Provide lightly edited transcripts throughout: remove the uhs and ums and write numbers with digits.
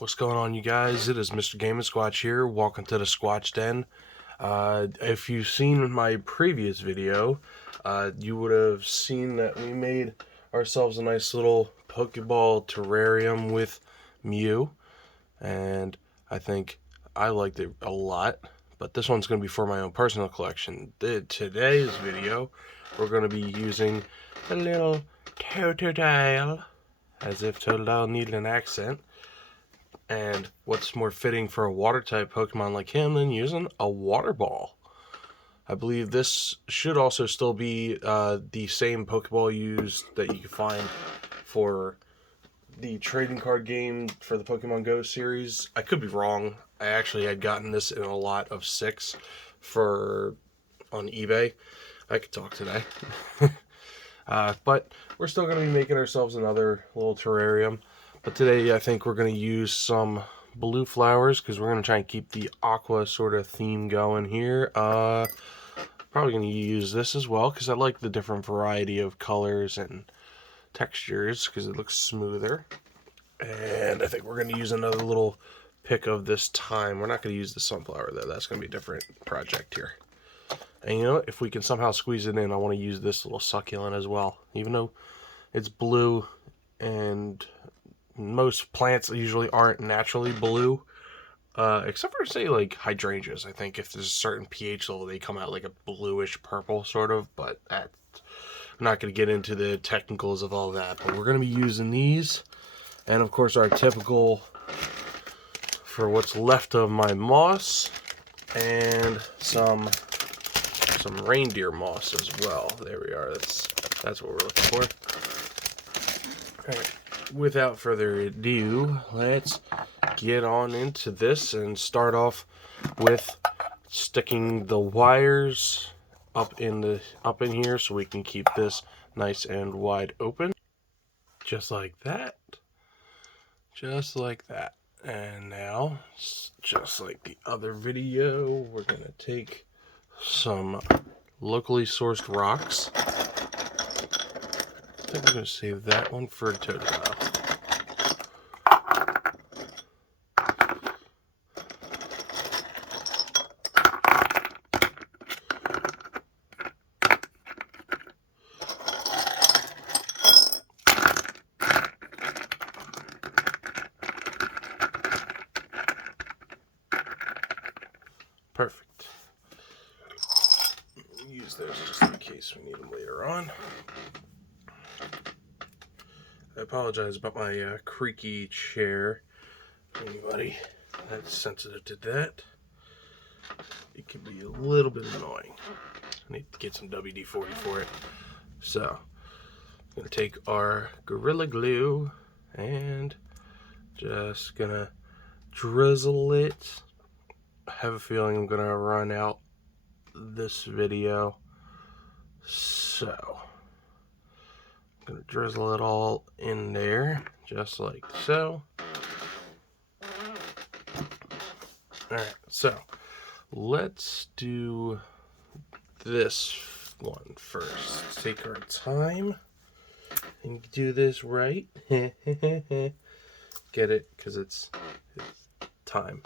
What's going on, you guys? It is Mr. Game and Squatch here. Welcome to the Squatch Den. If you've seen my previous video, you would have seen that we made ourselves a nice little Pokeball terrarium with Mew, and I think I liked it a lot. But this one's going to be for my own personal collection. Today's video, we're going to be using a little totodile, as if totodile needed an accent. And what's more fitting for a water-type Pokemon like him than using a water ball? I believe this should also still be the same Pokeball used that you can find for the trading card game for the Pokemon Go series. I could be wrong. I actually had gotten this in a lot of 6 on eBay. I could talk today. But we're still going to be making ourselves another little terrarium. But today I think we're going to use some blue flowers because we're going to try and keep the aqua sort of theme going here. Probably going to use this as well because I like the different variety of colors and textures because it looks smoother. And I think we're going to use another little pick of this time. We're not going to use the sunflower though. That's going to be a different project here. And you know what? If we can somehow squeeze it in, I want to use this little succulent as well. Even though it's blue and most plants usually aren't naturally blue, except for, say, like hydrangeas. I think if there's a certain pH level, they come out like a bluish purple sort of, but I'm not going to get into the technicals of all that. But we're going to be using these, and of course our typical, for what's left of my moss, and some reindeer moss as well. There we are. That's what we're looking for. All right. Without further ado, let's get on into this and start off with sticking the wires up in here so we can keep this nice and wide open. Just like that. Just like that. And now, just like the other video, we're going to take some locally sourced rocks. I think I'm going to save that one for a totodile. Perfect. Use those just in case we need them later on. I apologize about my creaky chair. Anybody that's sensitive to that, it can be a little bit annoying. I need to get some WD-40 for it. So, I'm going to take our Gorilla Glue and just going to drizzle it. I have a feeling I'm going to run out this video. So, I'm going to drizzle it all in there, just like so. Alright, so let's do this one first. Take our time and do this right. Get it? Because it's time.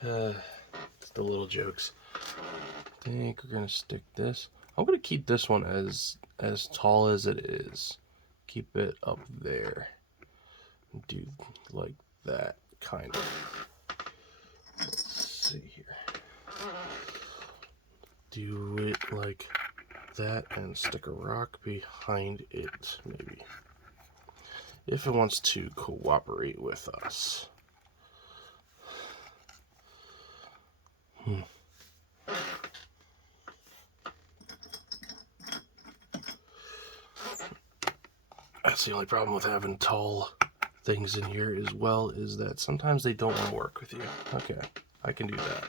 It's the little jokes. I think we're going to stick this. I'm going to keep this one as tall as it is. Keep it up there. Do like that, kind of. Let's see here. Do it like that and stick a rock behind it, maybe. If it wants to cooperate with us. That's the only problem with having tall things in here as well, is that sometimes they don't want to work with you. Okay, I can do that.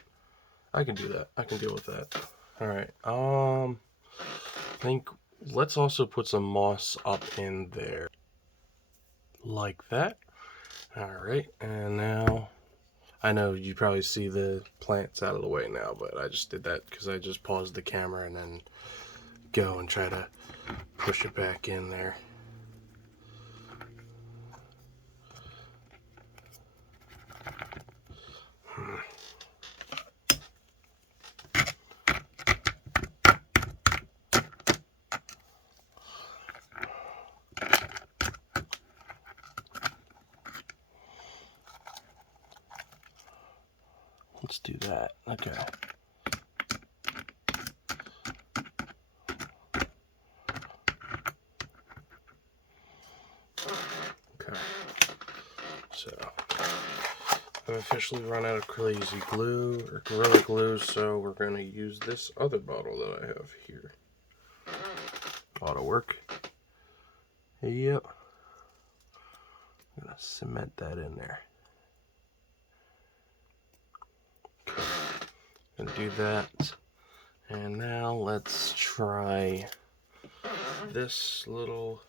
I can deal with that. Alright, I think let's also put some moss up in there. Like that. Alright, and now, I know you probably see the plants out of the way now, but I just did that because I just paused the camera and then go and try to push it back in there. Let's do that. Okay. Okay. So I've officially run out of crazy glue or Gorilla Glue, so we're going to use this other bottle that I have here. Ought to work. Yep. I'm going to cement that in there. Okay. Gonna do that. And now let's try this little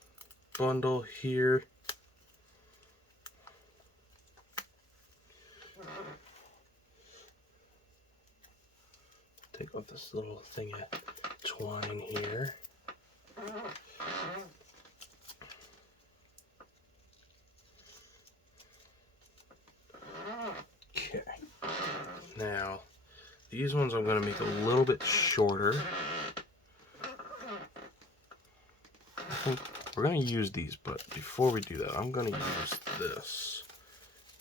bundle here. Take off this little thing of twine here. Okay. Now, these ones I'm going to make a little bit shorter. I think we're going to use these, but before we do that, I'm going to use this.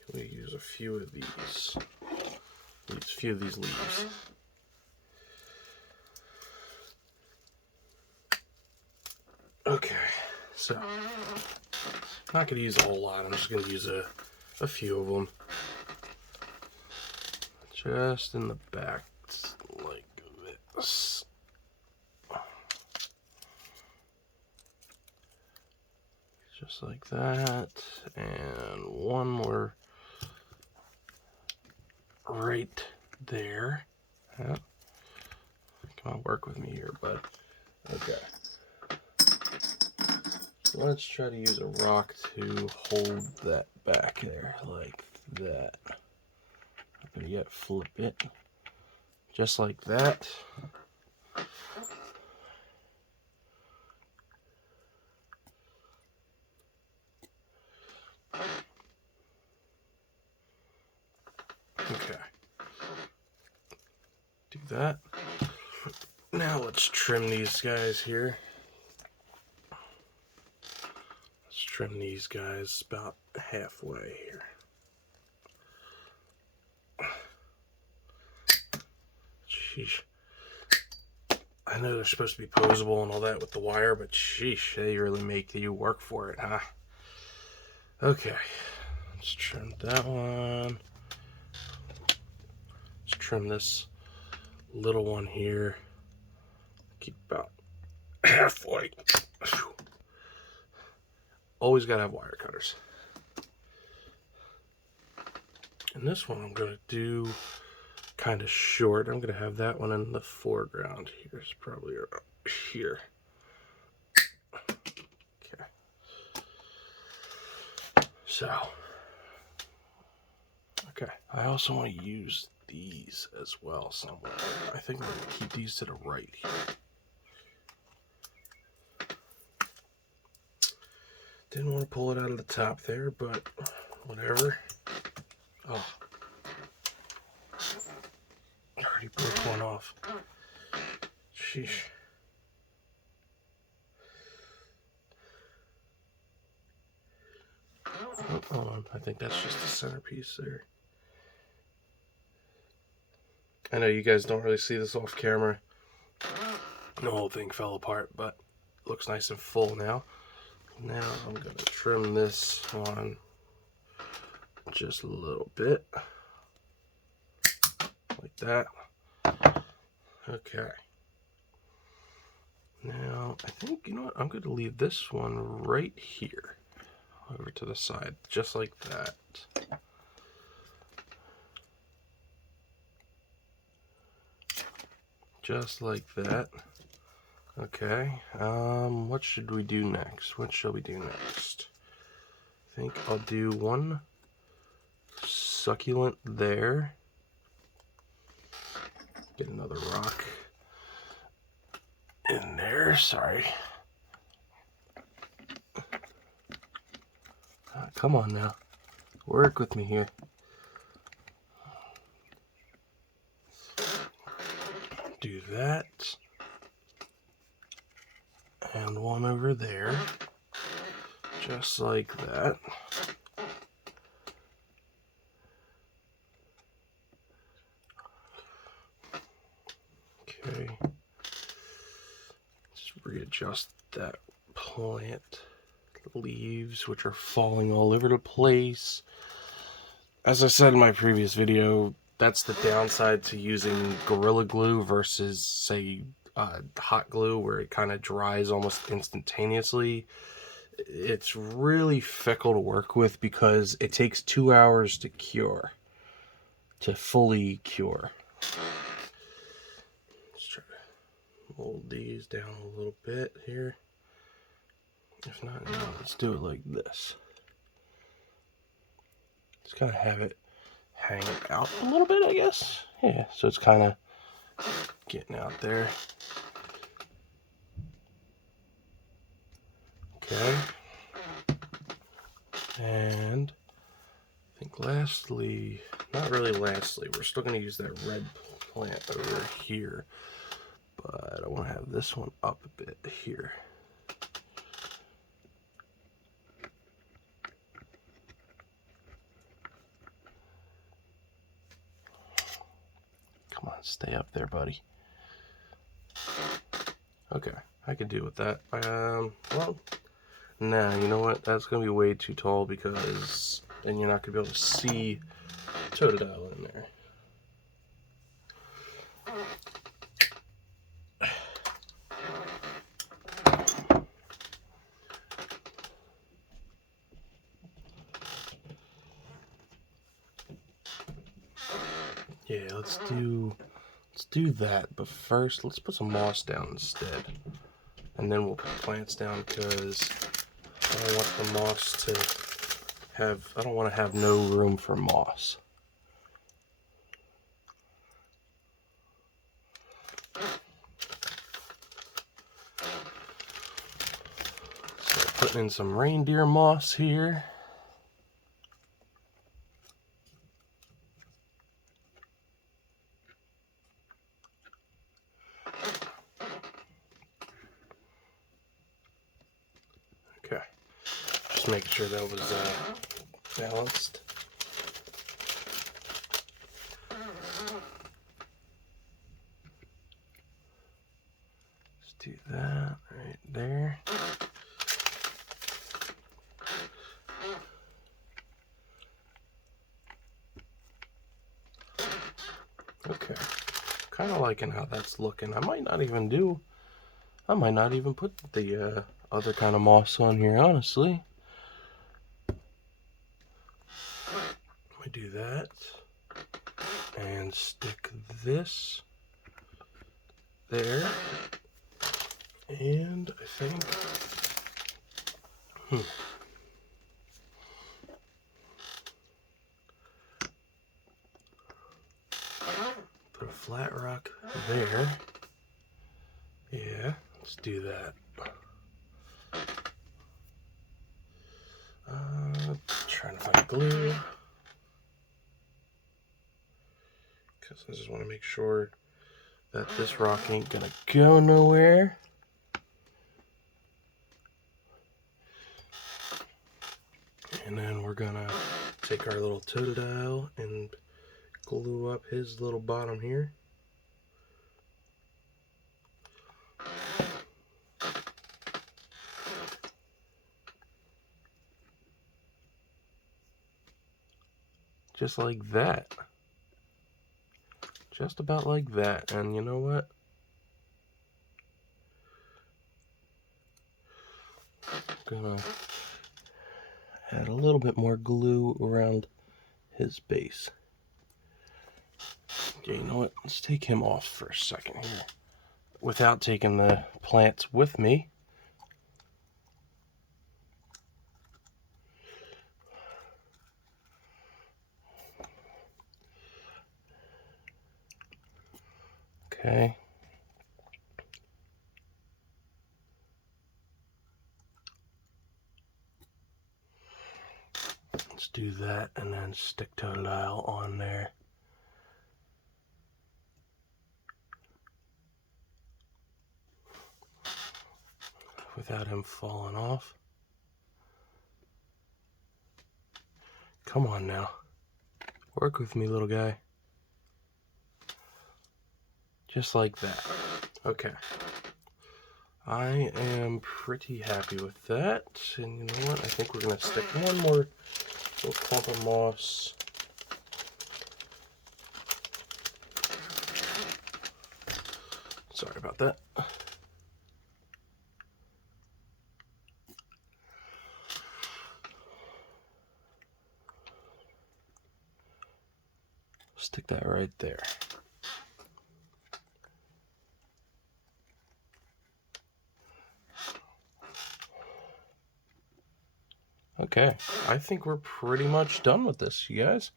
I'm going to use a few of these. Few of these leaves. Okay, so I'm not going to use a whole lot. I'm just going to use a few of them. Just in the back, like this. Just like that. And one more right there. Yeah. Come on, work with me here, bud. Okay. So let's try to use a rock to hold that back there, like that. Better yet, flip it. Just like that. Okay. Do that. Now let's trim these guys here. Let's trim these guys about halfway here. Sheesh. I know they're supposed to be posable and all that with the wire, but sheesh, they really make you work for it, huh? Okay. Let's trim that one. Let's trim this little one here. Keep about halfway. Always gotta have wire cutters. And this one I'm gonna do kind of short. I'm gonna have that one in the foreground here. It's probably around here. Okay. So, okay. I also want to use these as well somewhere. I think I'm gonna keep these to the right here. Didn't want to pull it out of the top there, but whatever. Oh. I already broke one off. Sheesh. Oh, hold on. I think that's just the centerpiece there. I know you guys don't really see this off camera. The whole thing fell apart, but it looks nice and full now. Now I'm going to trim this one just a little bit. Like that. Okay. Now, I think, you know what? I'm going to leave this one right here. Over to the side, just like that. Just like that. Okay. What should we do next? What shall we do next? I think I'll do one succulent there. Get another rock in there. Sorry. Come on now. Work with me here. Do that. And one over there. Just like that. adjust that plant leaves, which are falling all over the place. As I said in my previous video, that's the downside to using Gorilla Glue versus, say, hot glue, where it kind of dries almost instantaneously. It's really fickle to work with because it takes 2 hours to cure, to fully cure. Let's try to mold these down a little bit here. If not, no, let's do it like this. Just kind of have it hang out a little bit, I guess. Yeah, so it's kind of getting out there. Okay. And I think lastly, not really lastly, we're still going to use that red plant over here. But I want to have this one up a bit here. Come on, stay up there, buddy. Okay, I could deal with that. Well, nah, you know what? That's going to be way too tall because then you're not going to be able to see Totodile in there. Yeah, let's do that, but first let's put some moss down instead. And then we'll put plants down because I don't want the moss to have, I don't want to have no room for moss. So putting in some reindeer moss here. Okay, just making sure that was balanced. Let's do that right there. Okay, kind of liking how that's looking. I might not even put the other kind of moss on here, honestly. I do that and stick this there, and I think put a flat rock there. Yeah, let's do that. Trying to find glue because I just want to make sure that this rock ain't gonna go nowhere. And then we're gonna take our little Totodile and glue up his little bottom here. Just like that. Just about like that. And you know what? I'm gonna add a little bit more glue around his base. Yeah, you know what? Let's take him off for a second here without taking the plants with me. Okay. Let's do that and then stick Totodile on there. Without him falling off. Come on now. Work with me, little guy. Just like that. Okay. I am pretty happy with that. And you know what? I think we're going to stick one more little clump of moss. Sorry about that. Stick that right there. Okay, I think we're pretty much done with this, you guys.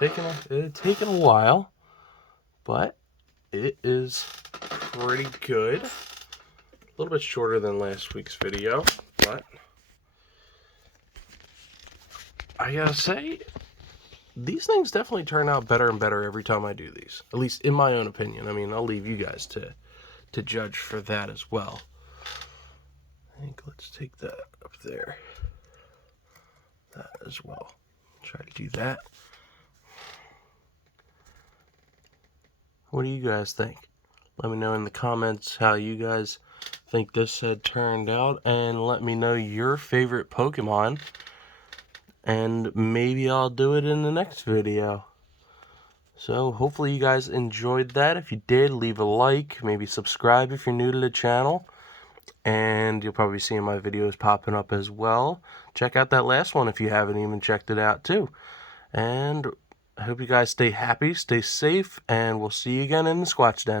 It had taken a while, but it is pretty good. A little bit shorter than last week's video, but I gotta say, these things definitely turn out better and better every time I do these. At least in my own opinion. I mean, I'll leave you guys to judge for that as well. I think let's take that up there. That as well. Try to do that. What do you guys think? Let me know in the comments how you guys think this had turned out, and let me know your favorite Pokemon, and maybe I'll do it in the next video. So hopefully you guys enjoyed that. If you did, leave a like, maybe subscribe if you're new to the channel, and you'll probably be seeing my videos popping up as well. Check out that last one if you haven't even checked it out too. And I hope you guys stay happy, stay safe, and we'll see you again in the Squatch Den.